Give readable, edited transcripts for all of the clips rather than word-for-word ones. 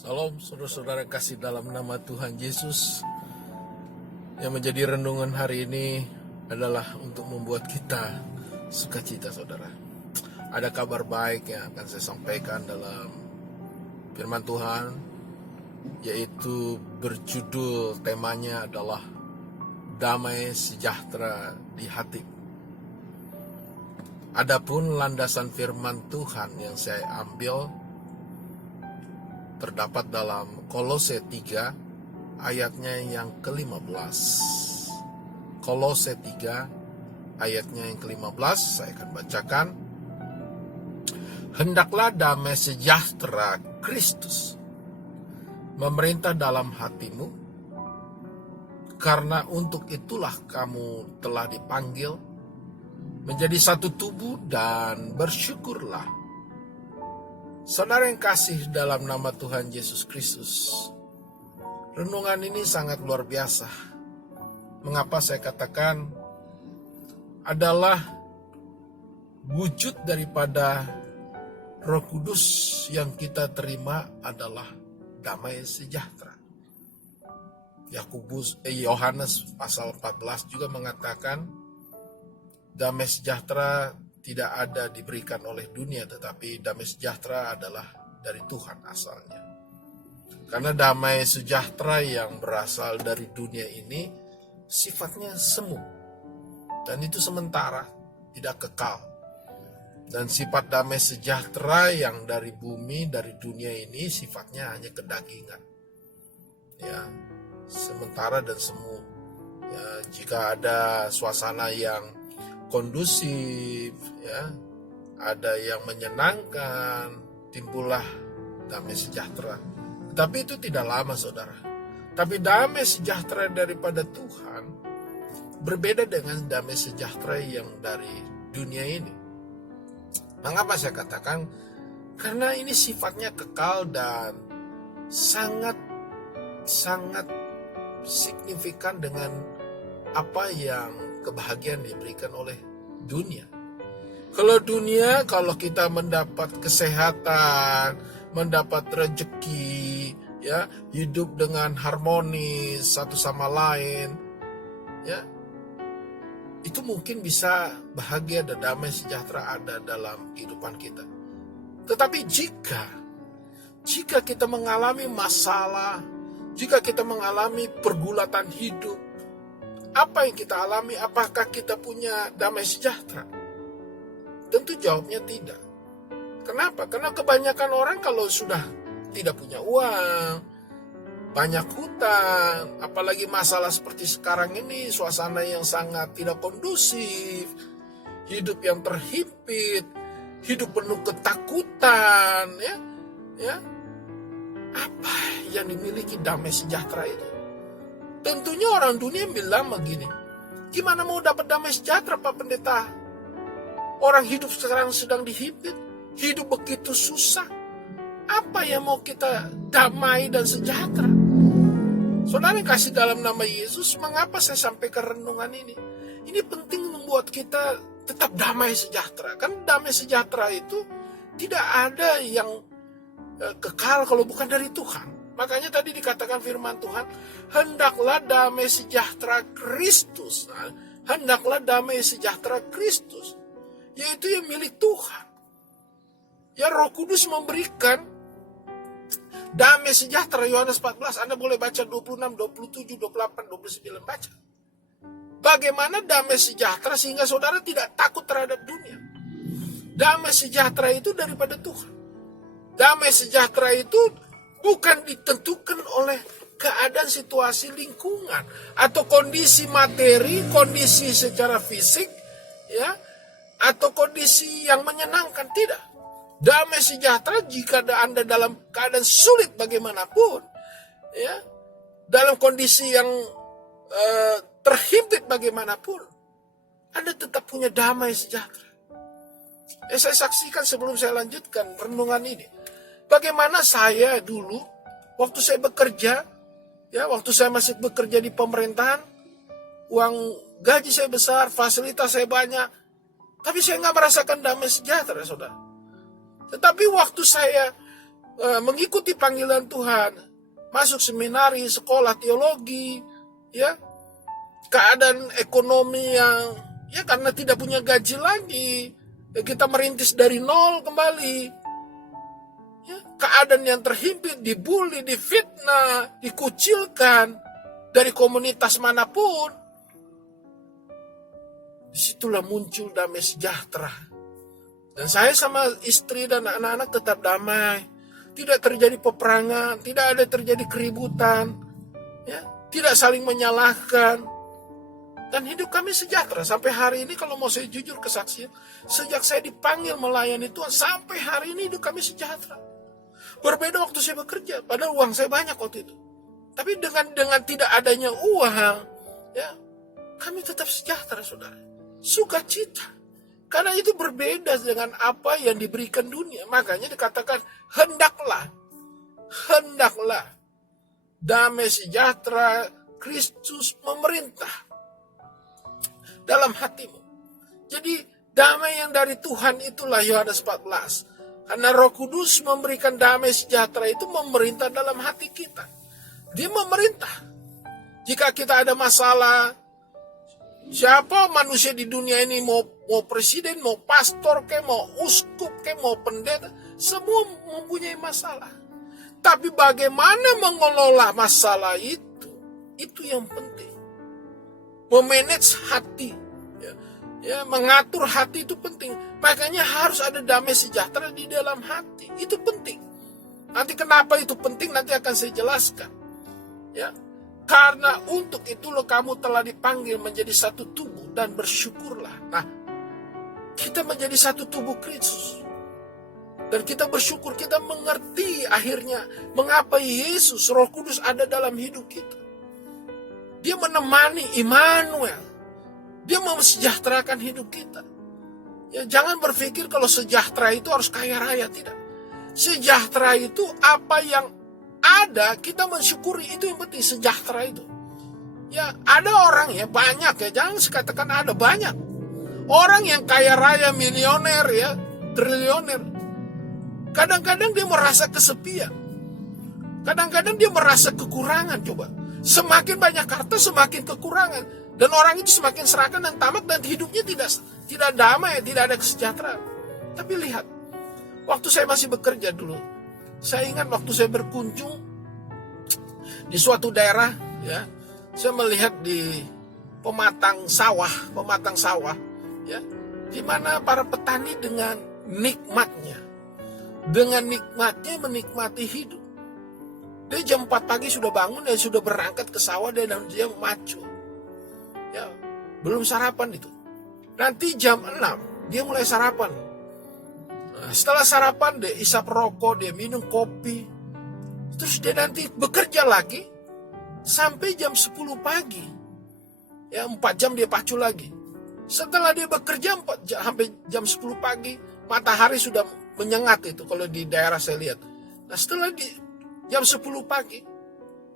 Salam saudara-saudara kasih dalam nama Tuhan Yesus. Yang menjadi renungan hari ini adalah untuk membuat kita sukacita, saudara. Ada kabar baik yang akan saya sampaikan dalam firman Tuhan, yaitu berjudul, temanya adalah damai sejahtera di hati. Adapun landasan firman Tuhan yang saya ambil terdapat dalam Kolose 3 ayatnya yang ke-15. Kolose 3 ayatnya yang ke-15 saya akan bacakan. Hendaklah damai sejahtera Kristus memerintah dalam hatimu, karena untuk itulah kamu telah dipanggil menjadi satu tubuh, dan bersyukurlah. Saudara yang kasih dalam nama Tuhan Yesus Kristus, renungan ini sangat luar biasa. Mengapa saya katakan adalah wujud daripada Roh Kudus yang kita terima adalah damai sejahtera. Yohanes pasal 14 juga mengatakan damai sejahtera tidak ada diberikan oleh dunia, tetapi damai sejahtera adalah dari Tuhan asalnya. Karena damai sejahtera yang berasal dari dunia ini sifatnya semu, dan itu sementara, tidak kekal. Dan sifat damai sejahtera yang dari bumi, dari dunia ini sifatnya hanya kedagingan, ya, sementara dan semu. Ya, jika ada suasana yang kondusif, ya, ada yang menyenangkan, timbullah damai sejahtera. Tapi itu tidak lama, saudara. Tapi damai sejahtera daripada Tuhan berbeda dengan damai sejahtera yang dari dunia ini. Mengapa saya katakan? Karena ini sifatnya kekal dan sangat signifikan dengan apa yang kebahagiaan diberikan oleh dunia. Kalau kita mendapat kesehatan, mendapat rezeki, ya, hidup dengan harmonis satu sama lain, ya, itu mungkin bisa bahagia dan damai sejahtera ada dalam kehidupan kita. Tetapi jika kita mengalami masalah, jika kita mengalami pergulatan hidup, apa yang kita alami? Apakah kita punya damai sejahtera? Tentu jawabnya tidak. Kenapa? Karena kebanyakan orang kalau sudah tidak punya uang, banyak hutang, apalagi masalah seperti sekarang ini, suasana yang sangat tidak kondusif, hidup yang terhimpit, hidup penuh ketakutan, ya. Apa yang dimiliki damai sejahtera itu? Tentunya orang dunia bilang begini, gimana mau dapat damai sejahtera Pak Pendeta? Orang hidup sekarang sedang dihimpit, hidup begitu susah. Apa yang mau kita damai dan sejahtera? Saudara yang kasih dalam nama Yesus, mengapa saya sampaikan renungan ini? Ini penting membuat kita tetap damai sejahtera. Kan damai sejahtera itu tidak ada yang kekal kalau bukan dari Tuhan. Makanya tadi dikatakan firman Tuhan, hendaklah damai sejahtera Kristus. Nah, hendaklah damai sejahtera Kristus, yaitu yang milik Tuhan. Ya, Roh Kudus memberikan damai sejahtera. Yohanes 14, Anda boleh baca 26, 27, 28, 29, baca. Bagaimana damai sejahtera sehingga saudara tidak takut terhadap dunia. Damai sejahtera itu daripada Tuhan. Damai sejahtera itu bukan ditentukan oleh keadaan situasi lingkungan atau kondisi materi, kondisi secara fisik, ya, atau kondisi yang menyenangkan. Tidak. Damai sejahtera jika Anda dalam keadaan sulit bagaimanapun, ya, dalam kondisi yang terhimpit bagaimanapun, Anda tetap punya damai sejahtera. Saya saksikan sebelum saya lanjutkan renungan ini. Bagaimana saya dulu, waktu saya bekerja, ya, waktu saya masih bekerja di pemerintahan, uang gaji saya besar, fasilitas saya banyak, tapi saya nggak merasakan damai sejahtera, saudara. Tetapi waktu saya mengikuti panggilan Tuhan, masuk seminari, sekolah teologi, ya, keadaan ekonomi yang ya karena tidak punya gaji lagi, ya, kita merintis dari nol kembali, ya, keadaan yang terhimpit, dibully, difitnah, dikucilkan dari komunitas manapun. Disitulah muncul damai sejahtera. Dan saya sama istri dan anak-anak tetap damai. Tidak terjadi peperangan, tidak ada terjadi keributan, ya, tidak saling menyalahkan. Dan hidup kami sejahtera. Sampai hari ini kalau mau saya jujur kesaksian, sejak saya dipanggil melayani Tuhan, sampai hari ini hidup kami sejahtera. Berbeda waktu saya bekerja, padahal uang saya banyak waktu itu. Tapi dengan tidak adanya uang, ya, kami tetap sejahtera, saudara. Sukacita. Karena itu berbeda dengan apa yang diberikan dunia. Makanya dikatakan, hendaklah damai sejahtera Kristus memerintah dalam hatimu. Jadi damai yang dari Tuhan itulah Yohanes 14. Karena Roh Kudus memberikan damai sejahtera itu memerintah dalam hati kita. Dia memerintah. Jika kita ada masalah, siapa manusia di dunia ini, mau presiden, mau pastor, mau uskup, mau pendeta, semua mempunyai masalah. Tapi bagaimana mengelola masalah itu yang penting. Memanage hati, ya, mengatur hati itu penting. Makanya harus ada damai sejahtera di dalam hati. Itu penting. Nanti kenapa itu penting nanti akan saya jelaskan. Ya. Karena untuk itulah kamu telah dipanggil menjadi satu tubuh dan bersyukurlah. Nah, kita menjadi satu tubuh Kristus. Dan kita bersyukur, kita mengerti akhirnya mengapa Yesus, Roh Kudus ada dalam hidup kita. Dia menemani Immanuel. Dia mesejahterakan hidup kita. Ya, jangan berpikir kalau sejahtera itu harus kaya raya, tidak. Sejahtera itu apa yang ada, kita mensyukuri, itu yang penting, sejahtera itu. Ya, ada orang ya, banyak ya, jangan katakan ada, banyak. Orang yang kaya raya, milioner ya, triliuner. Kadang-kadang dia merasa kesepian. Kadang-kadang dia merasa kekurangan, coba. Semakin banyak harta, semakin kekurangan. Dan orang itu semakin serakah dan tamak dan hidupnya tidak damai, tidak ada kesejahteraan. Tapi lihat, waktu saya masih bekerja dulu, saya ingat waktu saya berkunjung di suatu daerah, ya, saya melihat di pematang sawah, ya, di mana para petani dengan nikmatnya menikmati hidup. Dia jam 4 pagi sudah bangun dan sudah berangkat ke sawah dan dia macu, ya, belum sarapan itu. Nanti jam 6 dia mulai sarapan. Setelah sarapan dia isap rokok, dia minum kopi. Terus dia nanti bekerja lagi sampai jam 10 pagi. Ya, 4 jam dia pacu lagi. Setelah dia bekerja sampai jam 10 pagi, matahari sudah menyengat itu kalau di daerah saya lihat. Nah, setelah di jam 10 pagi,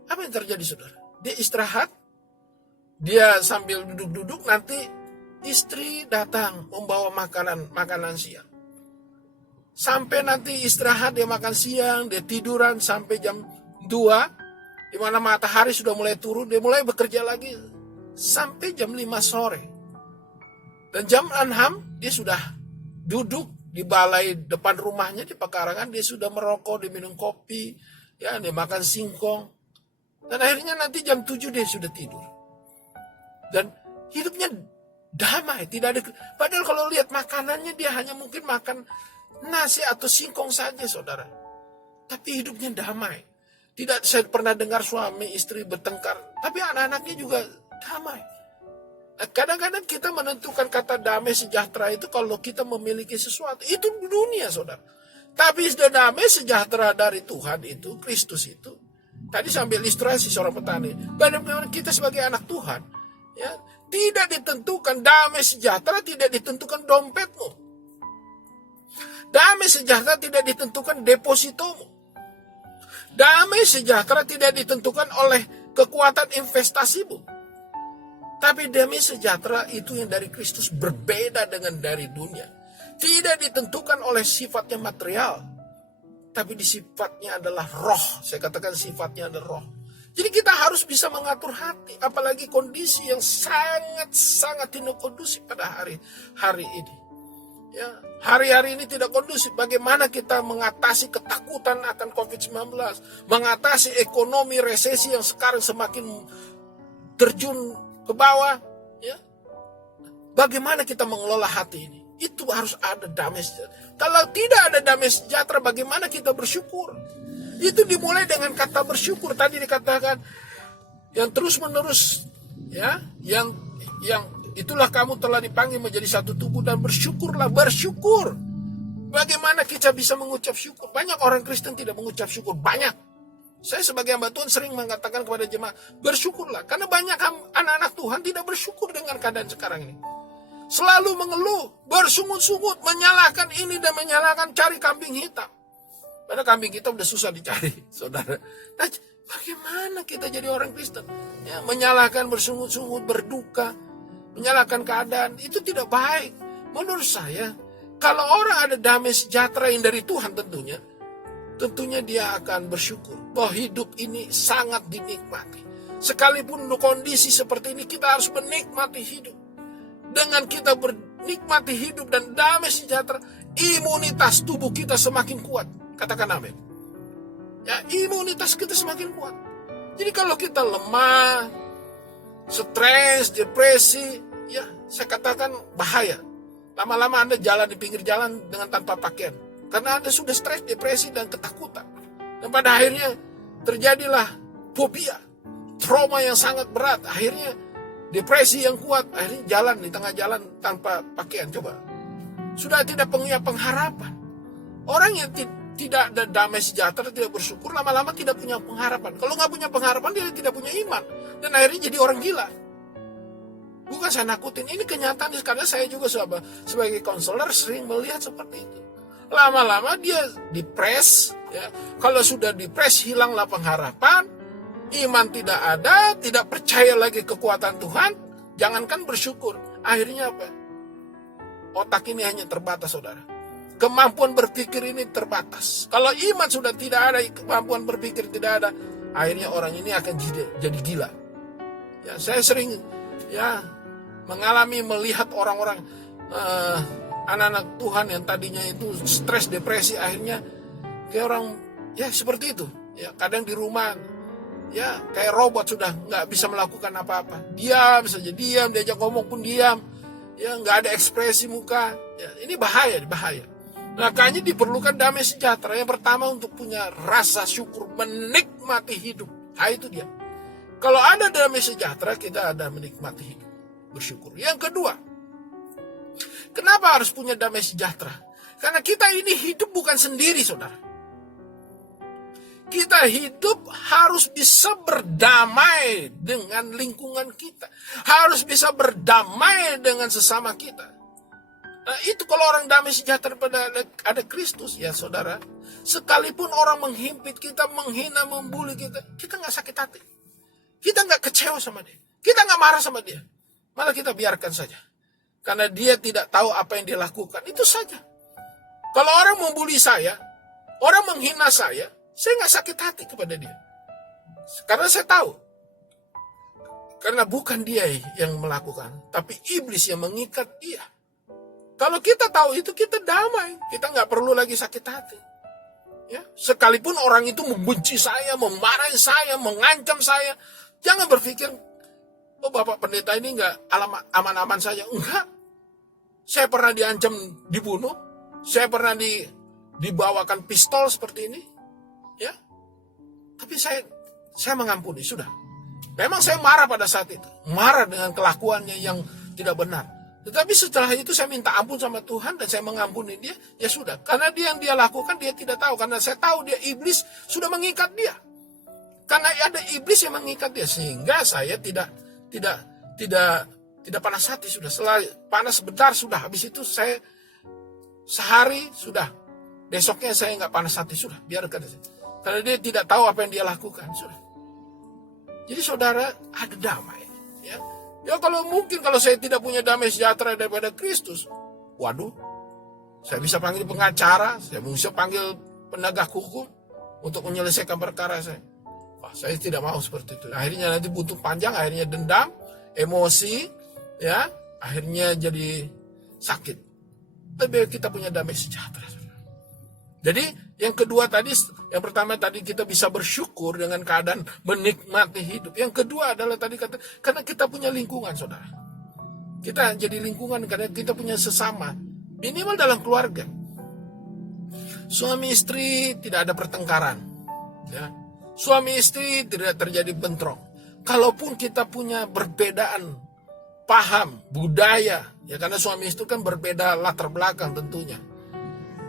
apa yang terjadi, saudara? Dia istirahat. Dia sambil duduk-duduk, nanti istri datang membawa makanan siang. Sampai nanti istirahat, dia makan siang, dia tiduran sampai jam 2, di mana matahari sudah mulai turun, dia mulai bekerja lagi sampai jam 5 sore. Dan jam 6 dia sudah duduk di balai depan rumahnya di pekarangan, dia sudah merokok, dia minum kopi, ya, dia makan singkong. Dan akhirnya nanti jam 7 dia sudah tidur. Dan hidupnya damai, tidak ada. Padahal kalau lihat makanannya dia hanya mungkin makan nasi atau singkong saja, saudara. Tapi hidupnya damai. Tidak, saya pernah dengar suami istri bertengkar, tapi anak-anaknya juga damai. Kadang-kadang kita menentukan kata damai sejahtera itu kalau kita memiliki sesuatu. Itu dunia, saudara. Tapi sudah damai sejahtera dari Tuhan itu, Kristus itu. Tadi sambil ilustrasi seorang petani. Bagaimana kita sebagai anak Tuhan, ya, tidak ditentukan damai sejahtera, tidak ditentukan dompetmu. Damai sejahtera tidak ditentukan depositomu. Damai sejahtera tidak ditentukan oleh kekuatan investasimu. Tapi damai sejahtera itu yang dari Kristus berbeda dengan dari dunia. Tidak ditentukan oleh sifatnya material. tapi di sifatnya adalah roh. Saya katakan sifatnya adalah roh. Jadi kita harus bisa mengatur hati, apalagi kondisi yang sangat-sangat tidak kondusif pada hari ini. Ya, hari-hari ini tidak kondusif. Bagaimana kita mengatasi ketakutan akan COVID-19, mengatasi ekonomi resesi yang sekarang semakin terjun ke bawah, ya. Bagaimana kita mengelola hati ini? Itu harus ada damai sejahtera. Kalau tidak ada damai sejahtera, bagaimana kita bersyukur? Itu dimulai dengan kata bersyukur. Tadi dikatakan yang terus-menerus, ya, yang itulah kamu telah dipanggil menjadi satu tubuh dan bersyukurlah, bersyukur. Bagaimana kita bisa mengucap syukur? Banyak orang Kristen tidak mengucap syukur, banyak. Saya sebagai hamba Tuhan sering mengatakan kepada jemaat, bersyukurlah. Karena banyak anak-anak Tuhan tidak bersyukur dengan keadaan sekarang ini. Selalu mengeluh, bersungut-sungut, menyalahkan ini dan menyalahkan cari kambing hitam. Padahal kambing hitam udah susah dicari, saudara. Nah, bagaimana kita jadi orang Kristen? Ya, menyalahkan, bersungut-sungut, berduka, menyalahkan keadaan, itu tidak baik. Menurut saya, kalau orang ada damai sejahtera yang dari Tuhan tentunya dia akan bersyukur bahwa hidup ini sangat dinikmati. Sekalipun kondisi seperti ini, kita harus menikmati hidup. Dengan kita menikmati hidup dan damai sejahtera, imunitas tubuh kita semakin kuat. Katakan amin. Ya, imunitas kita semakin kuat. Jadi kalau kita lemah, stres, depresi, ya saya katakan bahaya. Lama-lama Anda jalan di pinggir jalan dengan tanpa pakaian. Karena Anda sudah stres, depresi, dan ketakutan. Dan pada akhirnya terjadilah fobia, trauma yang sangat berat. Akhirnya depresi yang kuat, akhirnya jalan di tengah jalan tanpa pakaian. Coba. Sudah tidak punya pengharapan. Orang yang tidak ada damai sejahtera, tidak bersyukur, lama-lama tidak punya pengharapan. Kalau nggak punya pengharapan, dia tidak punya iman. Dan akhirnya jadi orang gila. Bukan saya nakutin, ini kenyataan. Karena saya juga sebagai konselor sering melihat seperti itu. Lama-lama dia depres. Ya. Kalau sudah depres, hilanglah pengharapan. Iman tidak ada, tidak percaya lagi kekuatan Tuhan. Jangankan bersyukur. Akhirnya apa? Otak ini hanya terbatas, saudara. Kemampuan berpikir ini terbatas. Kalau iman sudah tidak ada, kemampuan berpikir tidak ada, akhirnya orang ini akan jadi gila. Ya, saya sering mengalami melihat orang-orang anak-anak Tuhan yang tadinya itu stres, depresi, akhirnya kayak orang seperti itu. Ya, kadang di rumah kayak robot, sudah nggak bisa melakukan apa-apa. Diam saja, diajak ngomong pun diam. Ya, nggak ada ekspresi muka. Ya, ini bahaya. Makanya diperlukan damai sejahtera. Yang pertama untuk punya rasa syukur, menikmati hidup. Nah, itu dia. Kalau ada damai sejahtera, kita ada menikmati hidup, bersyukur. Yang kedua, kenapa harus punya damai sejahtera? Karena kita ini hidup bukan sendiri, saudara. Kita hidup harus bisa berdamai dengan lingkungan kita. Harus bisa berdamai dengan sesama kita. Nah, itu kalau orang damai sejahtera pada ada Kristus, ya saudara. Sekalipun orang menghimpit kita, menghina, membuli kita nggak sakit hati. Kita nggak kecewa sama dia. Kita nggak marah sama dia. Malah kita biarkan saja. Karena dia tidak tahu apa yang dia lakukan. Itu saja. Kalau orang membuli saya, orang menghina saya nggak sakit hati kepada dia. Karena saya tahu. Karena bukan dia yang melakukan, tapi iblis yang mengikat dia. Kalau kita tahu itu, kita damai. Kita nggak perlu lagi sakit hati. Ya, sekalipun orang itu membenci saya, memarahi saya, mengancam saya, jangan berpikir, oh Bapak Pendeta ini nggak aman-aman saja. Enggak. Saya pernah diancam dibunuh. Saya pernah dibawakan pistol seperti ini. Ya, tapi saya mengampuni, sudah. Memang saya marah pada saat itu, marah dengan kelakuannya yang tidak benar. Tetapi setelah itu saya minta ampun sama Tuhan dan saya mengampuni dia, ya sudah. Karena dia yang dia lakukan dia tidak tahu, karena saya tahu dia iblis sudah mengikat dia. Karena ada iblis yang mengikat dia, sehingga saya tidak panas hati sudah. Setelah panas sebentar sudah, habis itu saya sehari sudah. Besoknya saya nggak panas hati sudah, biarkan saja. Karena dia tidak tahu apa yang dia lakukan sudah. Jadi saudara, ada damai, ya. Ya kalau saya tidak punya damai sejahtera daripada Kristus, waduh, saya bisa panggil pengacara, saya bisa panggil penegak hukum untuk menyelesaikan perkara saya. Wah, saya tidak mau seperti itu. Akhirnya nanti butuh panjang, akhirnya dendam, emosi, ya, akhirnya jadi sakit. Lebih kita punya damai sejahtera. Jadi yang kedua tadi, yang pertama tadi kita bisa bersyukur dengan keadaan menikmati hidup. Yang kedua adalah tadi kata, karena kita punya lingkungan, saudara. Kita jadi lingkungan karena kita punya sesama. Minimal dalam keluarga. Suami istri tidak ada pertengkaran. Ya. Suami istri tidak terjadi bentrok. Kalaupun kita punya perbedaan paham, budaya, ya karena suami istri kan berbeda latar belakang tentunya.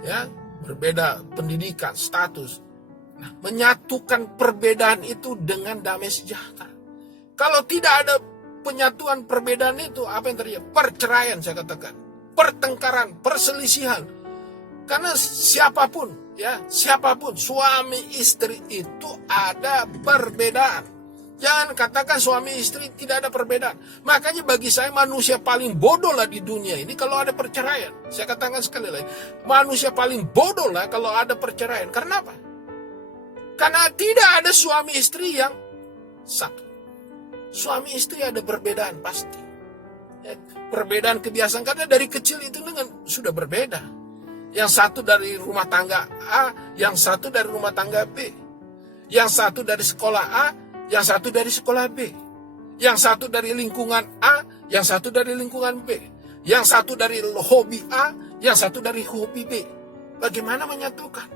Ya, berbeda pendidikan, status. Nah, menyatukan perbedaan itu dengan damai sejahtera. Kalau tidak ada penyatuan perbedaan itu, apa yang terjadi? Perceraian, saya katakan. Pertengkaran, perselisihan. Karena siapapun, suami istri itu ada perbedaan. Jangan katakan suami istri tidak ada perbedaan. Makanya bagi saya manusia paling bodoh lah di dunia ini kalau ada perceraian. Saya katakan sekali lagi, manusia paling bodoh lah kalau ada perceraian. Karena apa? Karena tidak ada suami istri yang satu. Suami istri ada perbedaan pasti. Perbedaan kebiasaan, karena dari kecil itu sudah berbeda. Yang satu dari rumah tangga A, yang satu dari rumah tangga B. Yang satu dari sekolah A, yang satu dari sekolah B. Yang satu dari lingkungan A, yang satu dari lingkungan B. Yang satu dari hobi A, yang satu dari hobi B. Bagaimana menyatukan?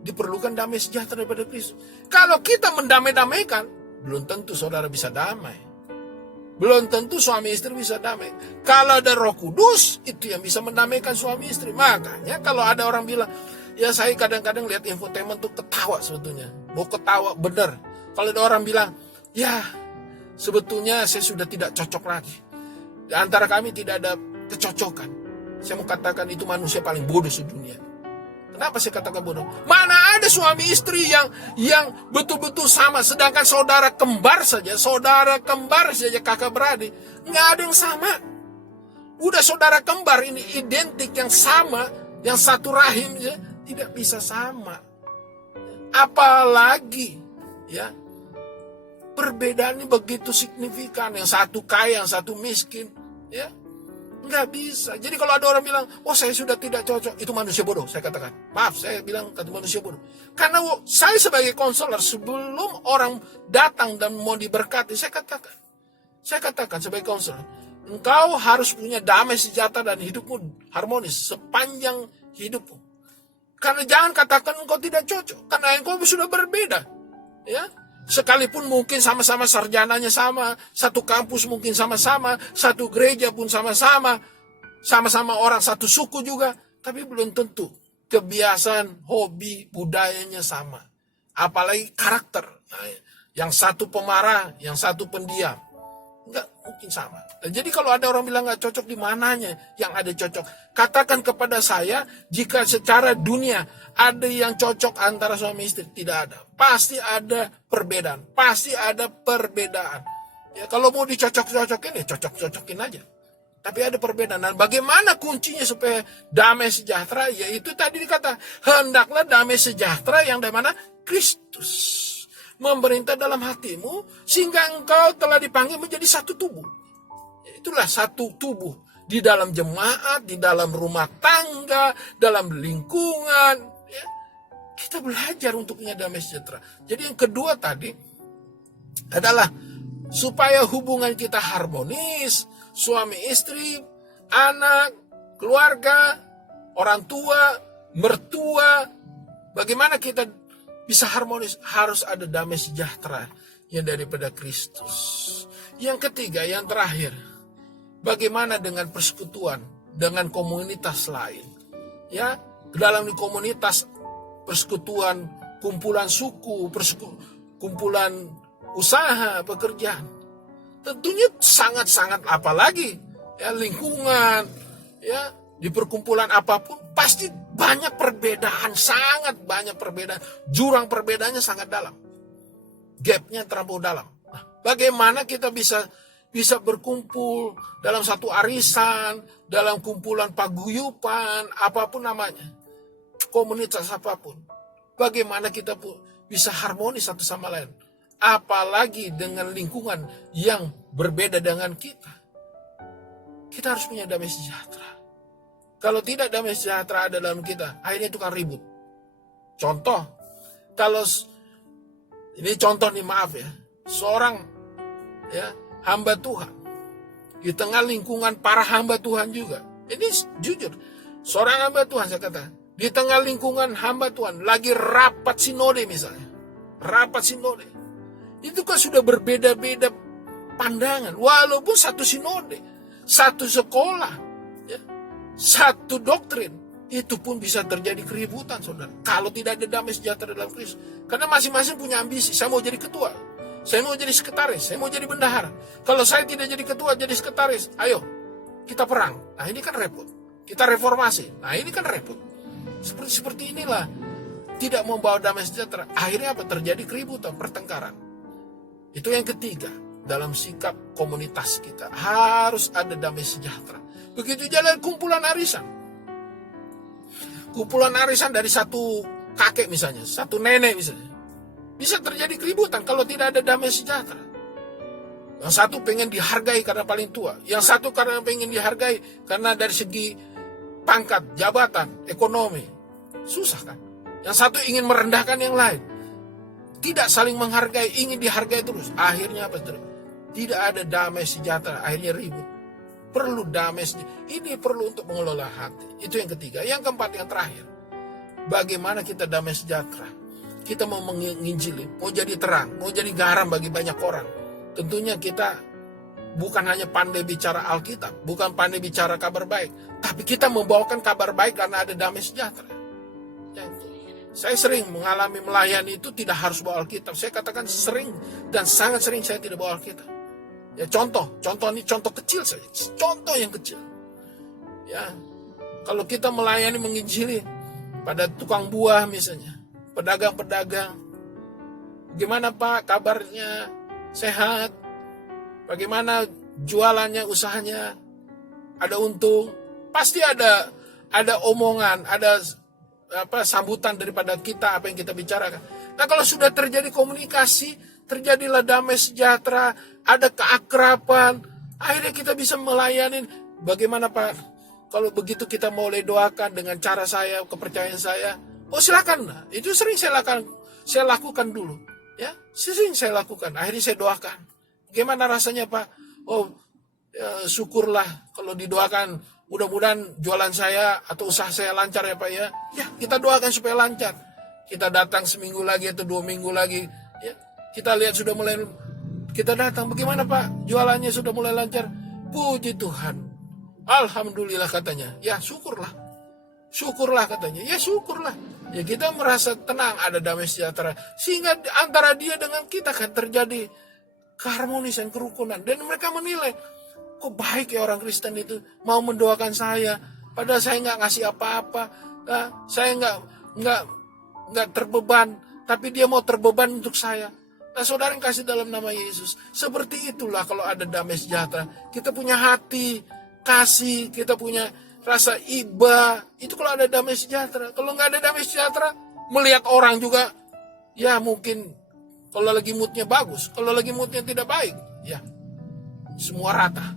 Diperlukan damai sejahtera daripada Kristus. Kalau kita mendamai-damaikan, belum tentu saudara bisa damai. Belum tentu suami istri bisa damai. Kalau ada Roh Kudus, itu yang bisa mendamaikan suami istri. Makanya kalau ada orang bilang, ya saya kadang-kadang lihat infotainment tuh ketawa sebetulnya. Mau ketawa bener. Kalau ada orang bilang, ya sebetulnya saya sudah tidak cocok lagi. Di antara kami tidak ada kecocokan. Saya mau katakan itu manusia paling bodoh sedunia. Kenapa saya katakan bodoh? Mana ada suami istri yang betul-betul sama, sedangkan saudara kembar saja, kakak beradik, nggak ada yang sama. Udah saudara kembar ini identik yang sama, yang satu rahim ya, tidak bisa sama. Apalagi ya perbedaan ini begitu signifikan, yang satu kaya, yang satu miskin, ya. Nggak bisa. Jadi kalau ada orang bilang, oh saya sudah tidak cocok, itu manusia bodoh, saya katakan. Maaf, saya bilang kata manusia bodoh. Karena saya sebagai konselor, sebelum orang datang dan mau diberkati, saya katakan sebagai konselor, engkau harus punya damai sejahtera dan hidupmu harmonis sepanjang hidupmu. Karena jangan katakan engkau tidak cocok, karena engkau sudah berbeda. Ya, sekalipun mungkin sama-sama sarjananya sama, satu kampus mungkin sama-sama, satu gereja pun sama-sama, sama-sama orang satu suku juga, tapi belum tentu kebiasaan, hobi, budayanya sama. Apalagi karakter. Nah, yang satu pemarah, yang satu pendiam. Enggak mungkin sama. Dan jadi kalau ada orang bilang nggak cocok, di mananya yang ada cocok? Katakan kepada saya, jika secara dunia ada yang cocok antara suami istri, tidak ada. Pasti ada perbedaan. Ya kalau mau dicocok-cocokin, ya cocok-cocokin aja. Tapi ada perbedaan. Dan bagaimana kuncinya supaya damai sejahtera? Yaitu tadi dikata, hendaklah damai sejahtera yang dari mana? Kristus memerintah dalam hatimu, sehingga engkau telah dipanggil menjadi satu tubuh. Itulah satu tubuh. Di dalam jemaat, di dalam rumah tangga, dalam lingkungan. Ya, kita belajar untuk punya damai sejahtera. Jadi yang kedua tadi adalah supaya hubungan kita harmonis, suami istri, anak, keluarga, orang tua, mertua. Bagaimana kita bisa harmonis? Harus ada damai sejahtera yang daripada Kristus. Yang ketiga, yang terakhir, bagaimana dengan persekutuan dengan komunitas lain? Ya, dalam komunitas persekutuan, kumpulan suku, kumpulan usaha, pekerjaan. Tentunya sangat-sangat, apalagi ya lingkungan, ya di perkumpulan apapun pasti banyak perbedaan, sangat banyak perbedaan. Jurang perbedaannya sangat dalam. Gapnya terlalu dalam. Nah, bagaimana kita bisa berkumpul dalam satu arisan, dalam kumpulan paguyupan, apapun namanya, komunitas apapun. bagaimana kita bisa harmonis satu sama lain. Apalagi dengan lingkungan yang berbeda dengan kita. Kita harus punya damai sejahtera. Kalau tidak damai sejahtera ada dalam kita, akhirnya itu kan ribut. Contoh, kalau ini contoh nih, maaf ya, seorang hamba Tuhan di tengah lingkungan para hamba Tuhan juga. Ini jujur, seorang hamba Tuhan saya kata, di tengah lingkungan hamba Tuhan lagi rapat sinode misalnya, rapat sinode, itu kan sudah berbeda-beda pandangan, walaupun satu sinode, satu sekolah, satu doktrin, itu pun bisa terjadi keributan, saudara. Kalau tidak ada damai sejahtera dalam Kristus, karena masing-masing punya ambisi. Saya mau jadi ketua, saya mau jadi sekretaris, saya mau jadi bendahara. Kalau saya tidak jadi ketua, jadi sekretaris, ayo kita perang. Nah ini kan repot. Kita reformasi. Nah ini kan repot. Seperti inilah tidak membawa damai sejahtera. Akhirnya apa? Terjadi keributan, pertengkaran. Itu yang ketiga. Dalam sikap komunitas kita harus ada damai sejahtera. Begitu jalan kumpulan arisan. Kumpulan arisan dari satu kakek misalnya, satu nenek misalnya. Bisa terjadi keributan kalau tidak ada damai sejahtera. Yang satu pengen dihargai karena paling tua. Yang satu karena pengen dihargai karena dari segi pangkat, jabatan, ekonomi. Susah kan? Yang satu ingin merendahkan yang lain. Tidak saling menghargai, ingin dihargai terus. Akhirnya apa? Tidak ada damai sejahtera, akhirnya ribut. Perlu damai sejahtera. Ini perlu untuk mengelola hati. Itu yang ketiga. Yang keempat, yang terakhir. Bagaimana kita damai sejahtera? Kita mau menginjili, mau jadi terang, mau jadi garam bagi banyak orang. Tentunya kita bukan hanya pandai bicara Alkitab, bukan pandai bicara kabar baik, tapi kita membawakan kabar baik karena ada damai sejahtera. Saya sering mengalami melayani itu tidak harus bawa Alkitab. Saya katakan sering dan sangat sering saya tidak bawa Alkitab. Ya contoh ini contoh kecil saja, contoh yang kecil. Ya, kalau kita melayani menginjili pada tukang buah misalnya, pedagang-pedagang, gimana Pak kabarnya, sehat, bagaimana jualannya, usahanya, ada untung, pasti ada omongan, ada sambutan daripada kita apa yang kita bicarakan. Nah kalau sudah terjadi komunikasi, terjadilah damai sejahtera, ada keakraban, akhirnya kita bisa melayani. Bagaimana Pak? Kalau begitu kita mulai doakan dengan cara saya, kepercayaan saya. Oh silakan, itu sering saya lakukan dulu. Ya, sering saya lakukan. Akhirnya saya doakan. Gimana rasanya Pak? Oh ya, syukurlah kalau didoakan. Mudah-mudahan jualan saya atau usaha saya lancar ya Pak ya. Ya kita doakan supaya lancar. Kita datang seminggu lagi atau 2 minggu lagi. Ya, kita lihat sudah mulai. Kita datang, bagaimana Pak? Jualannya sudah mulai lancar. Puji Tuhan. Alhamdulillah katanya. Ya syukurlah. Syukurlah katanya. Ya syukurlah. Ya kita merasa tenang, ada damai sejahtera. Sehingga antara dia dengan kita kan terjadi keharmonisan, kerukunan. Dan mereka menilai, kok baik ya orang Kristen itu mau mendoakan saya. Padahal saya nggak ngasih apa-apa. Nah, saya nggak terbeban. Tapi dia mau terbeban untuk saya. Nah saudara yang kasih dalam nama Yesus. Seperti itulah kalau ada damai sejahtera. Kita punya hati kasih, kita punya rasa iba. Itu kalau ada damai sejahtera. Kalau nggak ada damai sejahtera, melihat orang juga, ya mungkin kalau lagi moodnya bagus, kalau lagi moodnya tidak baik, ya semua rata.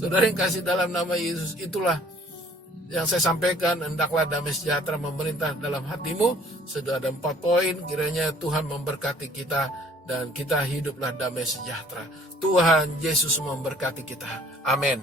Saudara yang kasih dalam nama Yesus, itulah yang saya sampaikan. Hendaklah damai sejahtera memerintah dalam hatimu. Sudah ada 4 poin. Kiranya Tuhan memberkati kita dan kita hiduplah damai sejahtera. Tuhan Yesus memberkati kita. Amin.